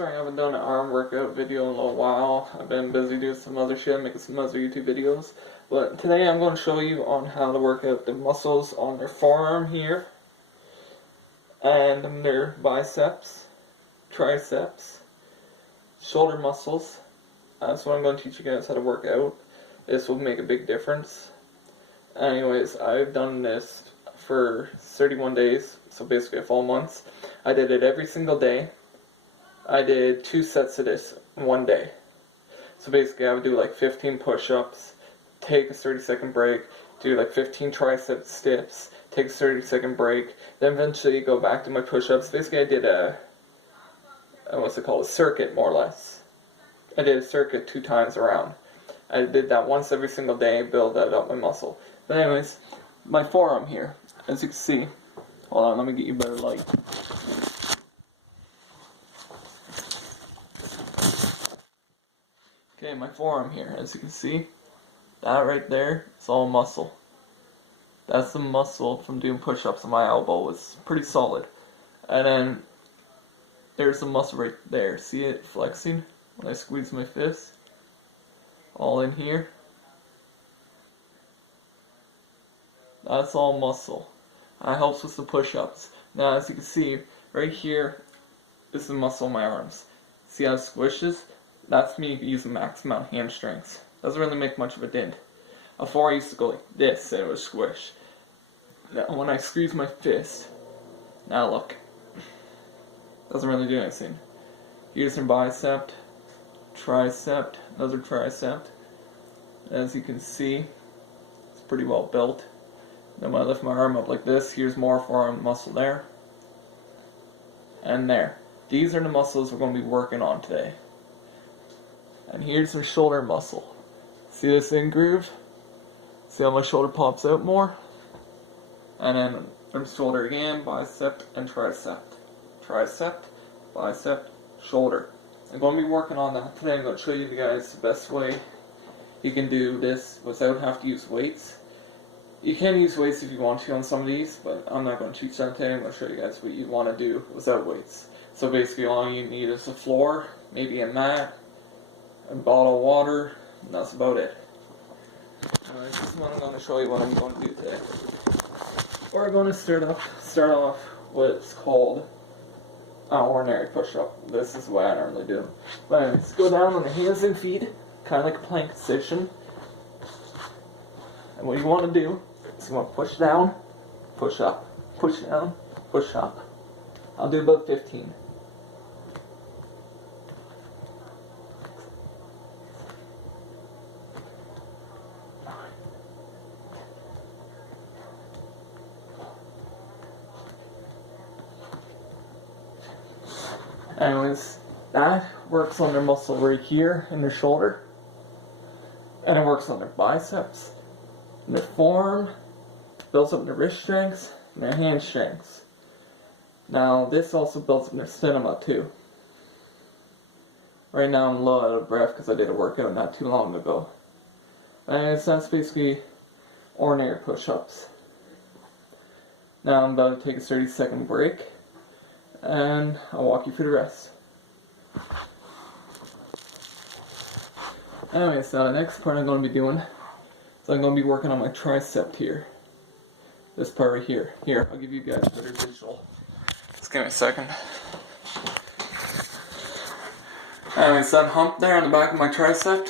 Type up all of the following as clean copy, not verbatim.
sorry I haven't done an arm workout video in a little while. I've been busy doing some other shit, making some other YouTube videos. But today I'm going to show you on how to work out the muscles on their forearm here. And their biceps, triceps, shoulder muscles. That's what I'm going to teach you guys how to work out. This will make a big difference. Anyways, I've done this for 31 days, so basically a full month. I did it every single day. I did 2 sets of this in one day. So basically I would do like 15 push-ups, take a 30-second break, do like 15 tricep dips, take a 30-second break, then eventually go back to my push-ups. Basically I did a circuit more or less. I did a circuit 2 times around. I did that once every single day, build that up my muscle. But anyways, my forearm here, as you can see, hold on, let me get you better light. Okay, my forearm here, as you can see, that right there is all muscle. That's the muscle from doing push-ups on my elbow. It's pretty solid. And then there's the muscle right there. See it flexing when I squeeze my fist? All in here. That's all muscle. That helps with the push-ups. Now, as you can see, right here, this is the muscle in my arms. See how it squishes? That's me using max amount of hand strength. Doesn't really make much of a dent. Before I used to go like this and it would squish. Now when I squeeze my fist, now look. Doesn't really do anything. Here's your bicep, tricep, another tricep. As you can see, it's pretty well built. Then when I lift my arm up like this, here's more forearm muscle there. And there. These are the muscles we're going to be working on today. And here's my shoulder muscle. See this in groove? See how my shoulder pops out more? And then from shoulder again, bicep and tricep. Tricep, bicep, shoulder. I'm going to be working on that today. I'm going to show you guys the best way you can do this without having to use weights. You can use weights if you want to on some of these, but I'm not going to teach that today. I'm going to show you guys what you want to do without weights. So basically all you need is a floor, maybe a mat, a bottle of water, and that's about it. Alright, this is what I'm going to show you what I'm going to do today. We're going to start off with what's called an ordinary push-up. This is what I normally do. But anyways, go down on the hands and feet, kind of like a plank position. And what you want to do is you want to push down, push up, push down, push up. I'll do about 15. Anyways, that works on their muscle right here in their shoulder. And it works on their biceps, and their forearm, builds up their wrist strength, and their hand strength. Now, this also builds up their stamina too. Right now I'm low out of breath because I did a workout not too long ago. Anyways, that's basically ordinary push-ups. Now I'm about to take a 30-second break, and I'll walk you through the rest. Anyway, so the next part I'm going to be doing is I'm going to be working on my tricep here. This part right here. Here, I'll give you guys a better visual. Just give me a second. Anyway, so that hump there on the back of my tricep,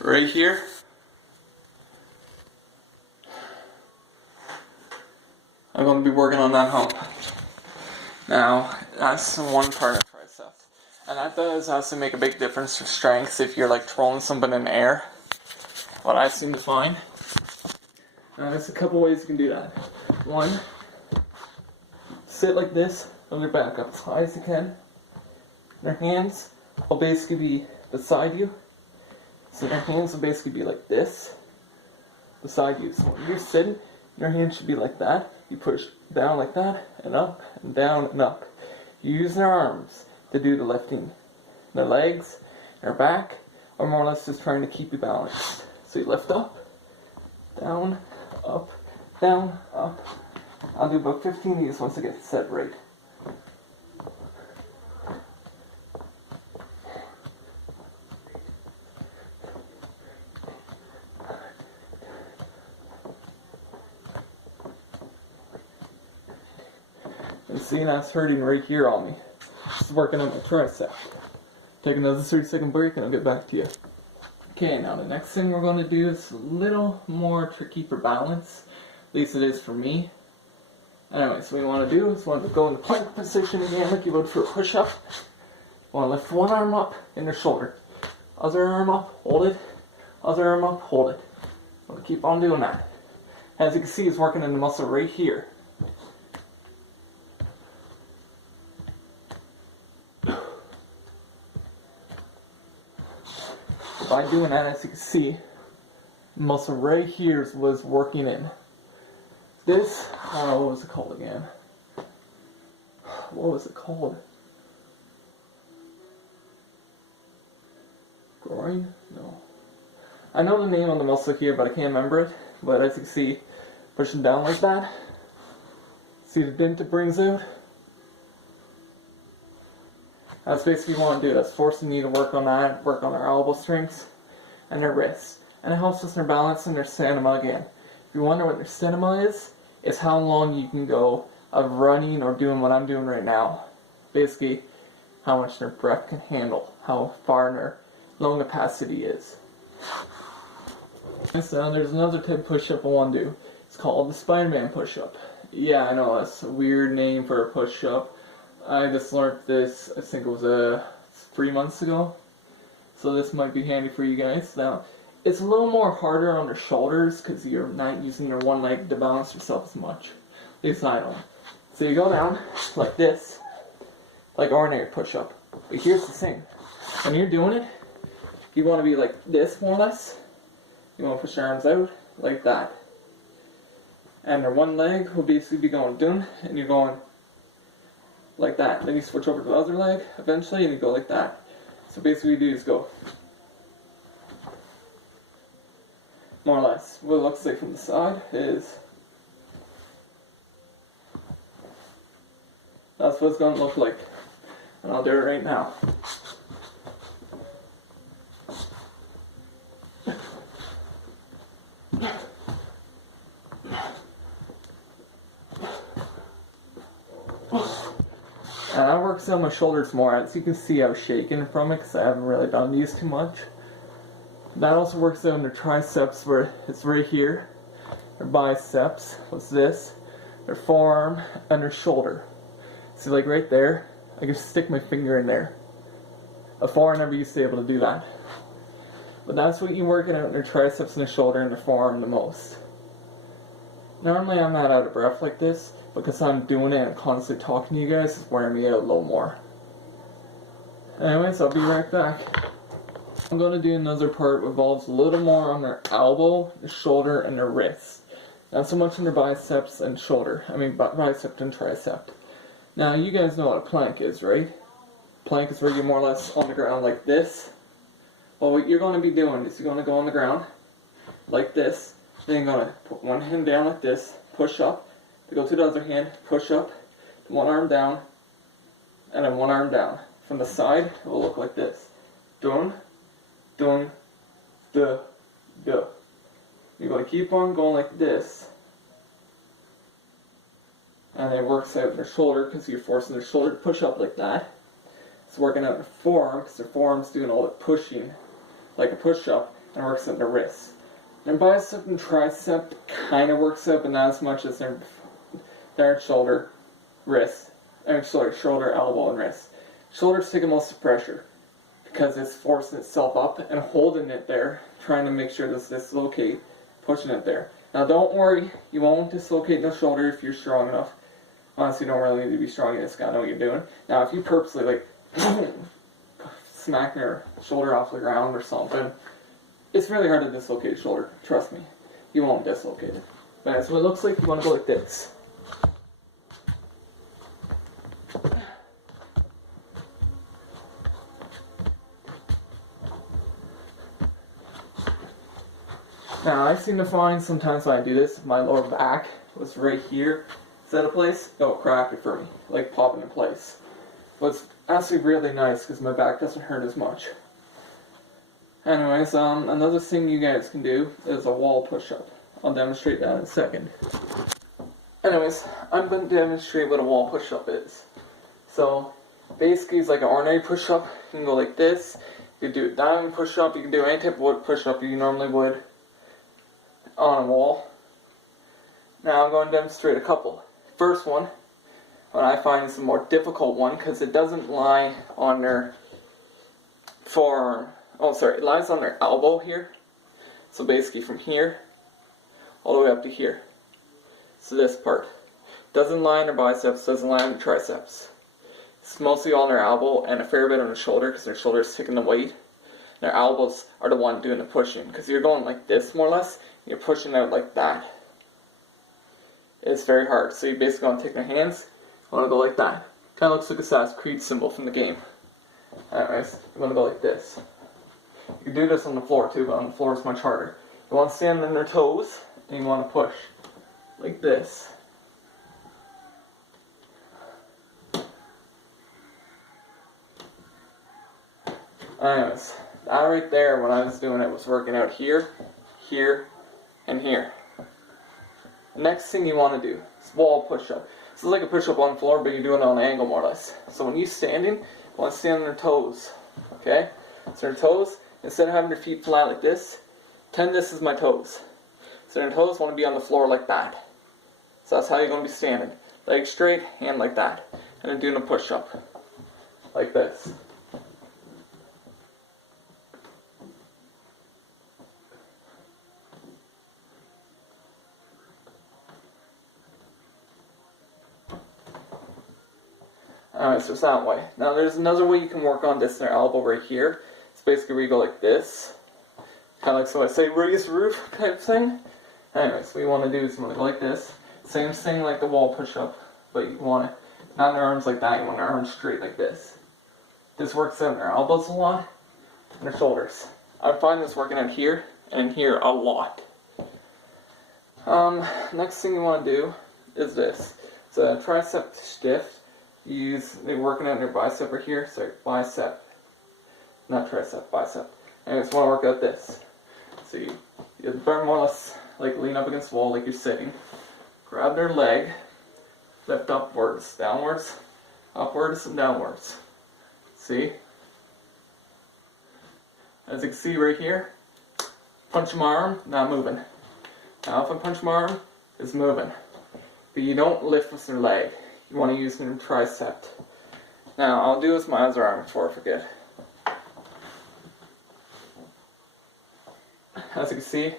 right here, I'm going to be working on that hump. Now, that's one part of tricep. And that does also make a big difference for strength if you're like trolling something in the air. What I seem to find. There's a couple ways you can do that. One, sit like this, with your back up as high as you can. Your hands will basically be beside you. So your hands will basically be like this, beside you. So when you're sitting, your hands should be like that. You push down like that, and up, and down, and up. You use their arms to do the lifting. Their legs, their back, are more or less just trying to keep you balanced. So you lift up, down, up, down, up. I'll do about 15 of these once I get set right. You see, that's hurting right here on me. Just working on my tricep. Take another 30-second break and I'll get back to you. Okay, now the next thing we're going to do is a little more tricky for balance. At least it is for me. Anyway, so what we want to do is we want to go into plank position again like you would for a push-up. Want to lift one arm up in the shoulder. Other arm up, hold it. Other arm up, hold it. Want to keep on doing that. As you can see, it's working in the muscle right here. By doing that, as you can see, the muscle right here was working in. This, what was it called again? What was it called? Groin? No. I know the name on the muscle here, but I can't remember it. But as you can see, pushing down like that. See the dent it brings out? That's basically what we want to do. That's forcing you to work on that, work on their elbow strengths and their wrists. And it helps with their balance and their stamina again. If you wonder what their stamina is, it's how long you can go of running or doing what I'm doing right now. Basically, how much their breath can handle, how far their lung capacity is. So there's another type of push-up I want to do. It's called the Spider-Man push-up. Yeah, I know, that's a weird name for a push-up. I just learned this, I think it was 3 months ago. So this might be handy for you guys. Now, it's a little more harder on the shoulders because you're not using your one leg to balance yourself as much. At least I don't. So you go down like this, like ordinary push-up. But here's the thing. When you're doing it, you want to be like this more or less. You want to push your arms out like that. And your one leg will basically be going down, and you're going like that. Then you switch over to the other leg eventually, and you go like that. So basically what you do is go more or less. What it looks like from the side is that's what it's going to look like. And I'll do it right now. And that works on my shoulders more. As you can see, I was shaking from it because I haven't really done these too much. That also works out in the triceps where it's right here. Their biceps, what's this? Their forearm and their shoulder. See, like right there, I can stick my finger in there. Before I never used to be able to do that. But that's what you're working out in their triceps and the shoulder and the forearm the most. Normally I'm not out of breath like this, because I'm doing it and constantly talking to you guys is wearing me out a little more. Anyways, I'll be right back. I'm going to do another part that involves a little more on their elbow, the shoulder, and their wrists. Not so much in their biceps and shoulder. I mean bicep and tricep. Now you guys know what a plank is, right? Plank is where you're more or less on the ground like this. Well, what you're going to be doing is you're going to go on the ground like this. Then you're going to put one hand down like this, push up, to go to the other hand, push up, one arm down, and then one arm down. From the side, it will look like this. Dun, dun, duh, duh. You're going to keep on going like this. And it works out in their shoulder because you're forcing their shoulder to push up like that. It's working out in their forearm because their forearm's doing all the pushing, like a push-up, and works out in their wrists. And bicep and tricep kind of works out, but not as much as their shoulder, wrist, shoulder, elbow, and wrist. Shoulder's taking most of the pressure because it's forcing itself up and holding it there, trying to make sure this dislocate, pushing it there. Now don't worry, you won't dislocate the shoulder if you're strong enough. Honestly, you don't really need to be strong, you just gotta know what you're doing. Now if you purposely like smack your shoulder off the ground or something, it's really hard to dislocate your shoulder, trust me. You won't dislocate it. But that's what it looks like. You want to go like this. Now I seem to find sometimes when I do this, if my lower back was right here, set a place, it'll crack it for me, like popping in place. But it's actually really nice because my back doesn't hurt as much. Anyways, another thing you guys can do is a wall push-up. I'll demonstrate that in a second. Anyways, I'm going to demonstrate what a wall push-up is. So basically it's like an ordinary push-up. You can go like this. You can do a diamond push-up. You can do any type of push-up you normally would on a wall. Now I'm going to demonstrate a couple. First one, what I find is the more difficult one because it doesn't lie on their forearm. Oh, sorry, it lies on their elbow here. So basically from here all the way up to here. So this part. Doesn't lie on their biceps, doesn't lie on their triceps. It's mostly on their elbow and a fair bit on the shoulder because their shoulder is taking the weight. Their elbows are the one doing the pushing because you're going like this more or less. And you're pushing out like that. It's very hard. So you basically want to take their hands. You want to go like that. Kind of looks like Assassin's Creed symbol from the game. Anyways, you want to go like this. You can do this on the floor too, but on the floor it's much harder. You want to stand on their toes and you want to push like this. Anyways, that right there when I was doing it was working out here, here, and here. The next thing you want to do is wall push-up. This is like a push-up on the floor, but you're doing it on an angle more or less. So when you're standing, you want to stand on your toes. Okay? So your toes, instead of having your feet flat like this, pretend this is my toes. So your toes want to be on the floor like that. So that's how you're going to be standing. Legs straight, hand like that. And then doing a push-up. Like this. Alright, so it's that way. Now there's another way you can work on this in our elbow right here. It's basically where you go like this. Kind of like, so I say, raise the roof type thing. Anyways, what you want to do is you want to go like this. Same thing like the wall push-up. But you want it, not in their arms like that, you want their arms straight like this. This works out in their elbows a lot, and their shoulders. I find this working out here, and here a lot. Next thing you want to do is this. It's a tricep stiff. They're working out their bicep right here. Sorry, bicep. Not tricep, bicep. And I just want to work out this. So you more or less like lean up against the wall like you're sitting. Grab their leg, lift upwards, downwards, upwards, and downwards. See? As you can see right here, punch my arm, not moving. Now if I punch my arm, it's moving. But you don't lift with your leg. You want to use your tricep. Now, I'll do this with my other arm before I forget. As you can see,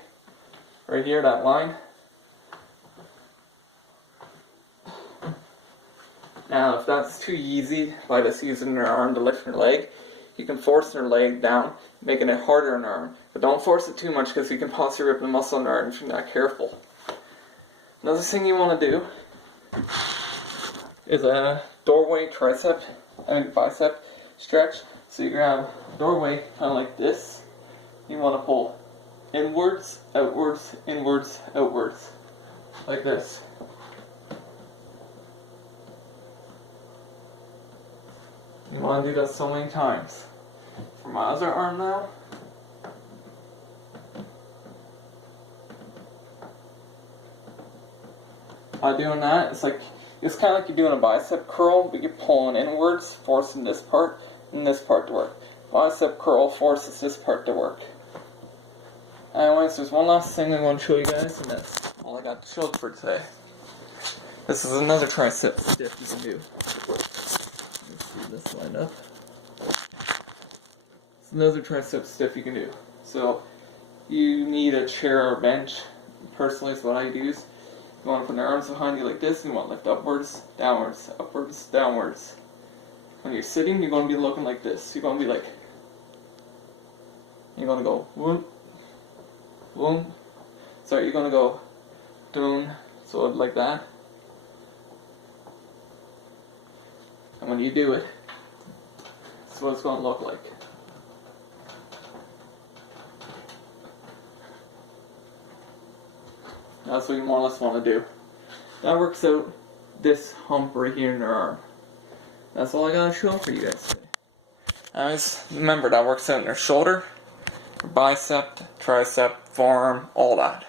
right here, that line. Now, if that's too easy by just using your arm to lift your leg, you can force your leg down, making it harder on your arm. But don't force it too much because you can possibly rip the muscle in your arm if you're not careful. Another thing you want to do is a doorway bicep stretch. So you grab doorway kind of like this. You want to pull inwards, outwards, inwards, outwards. Like this. You want to do that so many times. For my other arm now. By doing that, it's kind of like you're doing a bicep curl, but you're pulling inwards, forcing this part and this part to work. Bicep curl forces this part to work. Anyways, there's one last thing I want to show you guys, and that's all I got to show for today. This is another tricep stiff you can do. Let's see this line up. It's another tricep stiff you can do. So, you need a chair or bench. Personally, is what I use. You want to put your arms behind you like this, and you want to lift upwards, downwards, upwards, downwards. When you're sitting, you're going to be looking like this. You're going to be like, you're going to go, whoop, whoop. Sorry, you're going to go, doon, so like that. And when you do it, that's what it's going to look like. That's what you more or less want to do. That works out this hump right here in your arm. That's all I got to show for you guys today. Guys, remember that works out in your shoulder, your bicep, tricep, forearm, all that.